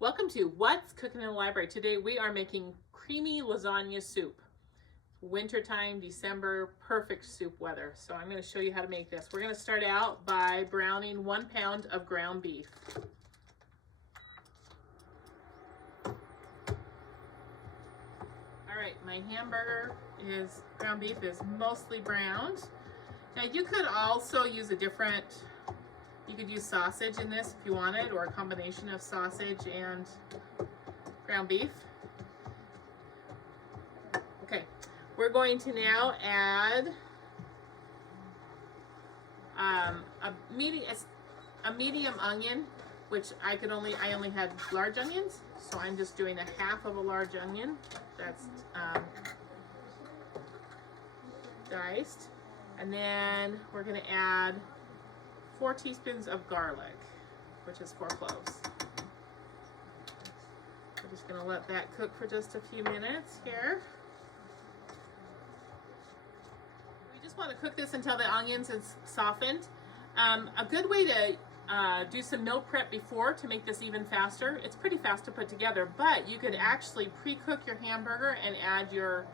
Welcome to What's Cooking in the Library. Today we are making creamy lasagna soup. Wintertime, December, perfect soup weather. So I'm going to show you how to make this. We're going to start out by browning 1 pound of ground beef. All right, my ground beef is mostly browned. Now you could also use you could use sausage in this if you wanted, or a combination of sausage and ground beef. Okay, we're going to now add a medium onion, which I only had large onions, so I'm just doing a half of a large onion that's diced. And then we're going to add 4 teaspoons of garlic, which is 4 cloves. We're just going to let that cook for just a few minutes here. We just want to cook this until the onions is softened. A good way to do some meal prep before to make this even faster. It's pretty fast to put together, but you could actually pre-cook your hamburger and add your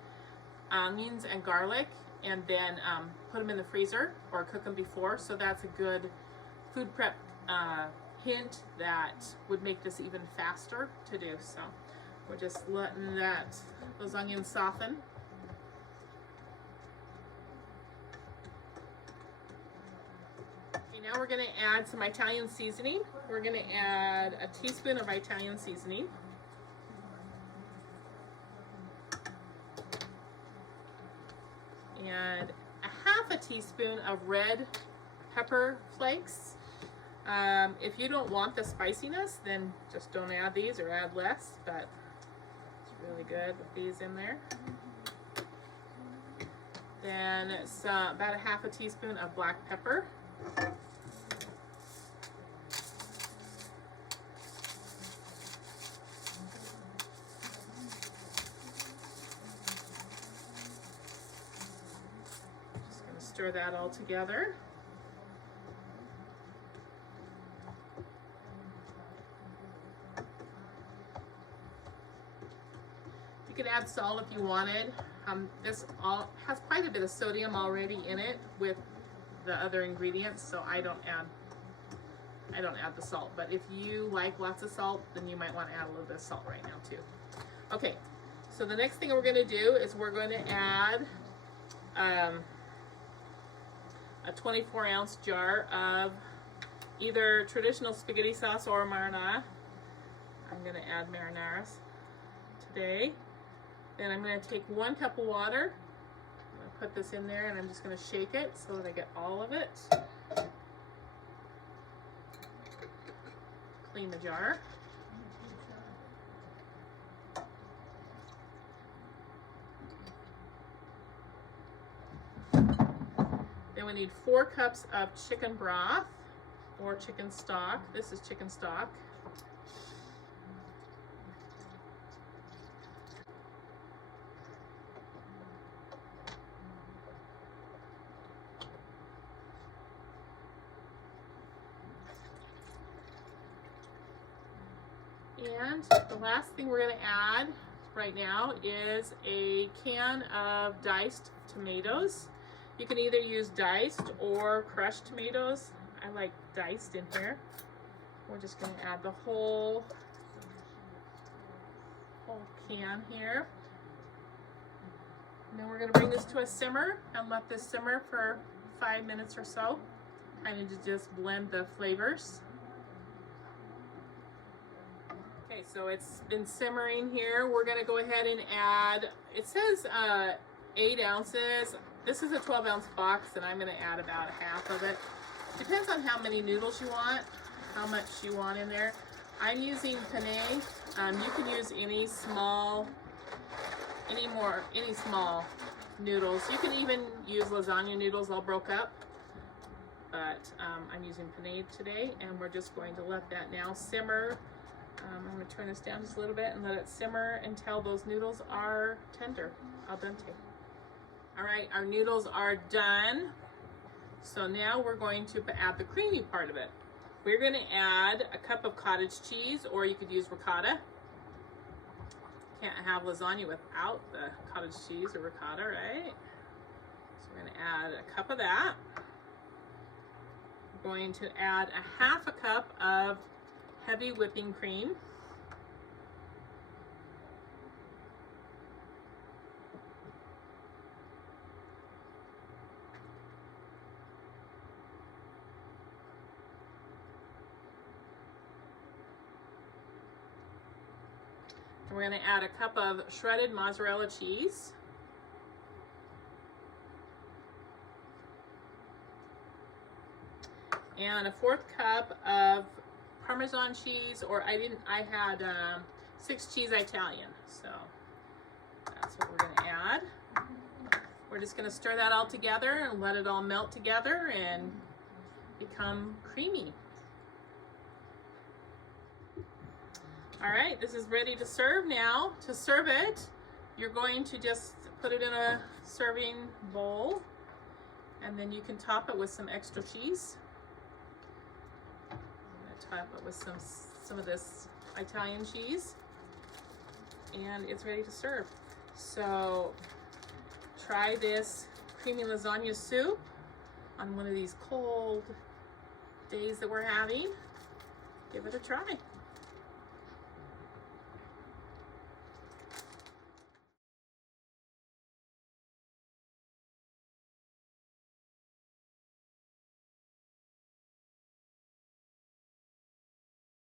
onions and garlic, and then put them in the freezer or cook them before. So that's a good food prep hint that would make this even faster to do. So we're just letting those onions soften. Okay, now we're going to add some Italian seasoning. We're going to add a teaspoon of Italian seasoning. And a half a teaspoon of red pepper flakes. If you don't want the spiciness, then just don't add these or add less, but it's really good with these in there. Then it's about a half a teaspoon of black pepper. Stir that all together. You could add salt if you wanted. This all has quite a bit of sodium already in it with the other ingredients, so I don't add the salt. But if you like lots of salt, then you might want to add a little bit of salt right now too. Okay, so the next thing we're going to do is we're going to add a 24-ounce jar of either traditional spaghetti sauce or marinara. I'm going to add marinara today. Then I'm going to take 1 cup of water. I'm going to put this in there and I'm just going to shake it so that I get all of it. Clean the jar. Then we need 4 cups of chicken broth or chicken stock. This is chicken stock. And the last thing we're going to add right now is a can of diced tomatoes. You can either use diced or crushed tomatoes. I like diced in here. We're just going to add the whole can here. And then we're going to bring this to a simmer and let this simmer for 5 minutes or so. Kind of to just blend the flavors. Okay, so it's been simmering here. We're going to go ahead and add, it says 8 ounces. This is a 12-ounce box, and I'm going to add about half of it. Depends on how many noodles you want, how much you want in there. I'm using penne. You can use any small noodles. You can even use lasagna noodles all broke up, but I'm using penne today, and we're just going to let that now simmer. I'm going to turn this down just a little bit and let it simmer until those noodles are tender, al dente. All right, our noodles are done. So now we're going to add the creamy part of it. We're going to add a cup of cottage cheese, or you could use ricotta. Can't have lasagna without the cottage cheese or ricotta, right? So we're going to add a cup of that. We're going to add a half a cup of heavy whipping cream. And we're going to add a cup of shredded mozzarella cheese. And a 4th cup of Parmesan cheese, or I had 6 cheese Italian, so that's what we're going to add. We're just going to stir that all together and let it all melt together and become creamy. All right, this is ready to serve now. To serve it, you're going to just put it in a serving bowl, and then you can top it with some extra cheese. Top it with some of this Italian cheese, and it's ready to serve. So try this creamy lasagna soup on one of these cold days that we're having. Give it a try.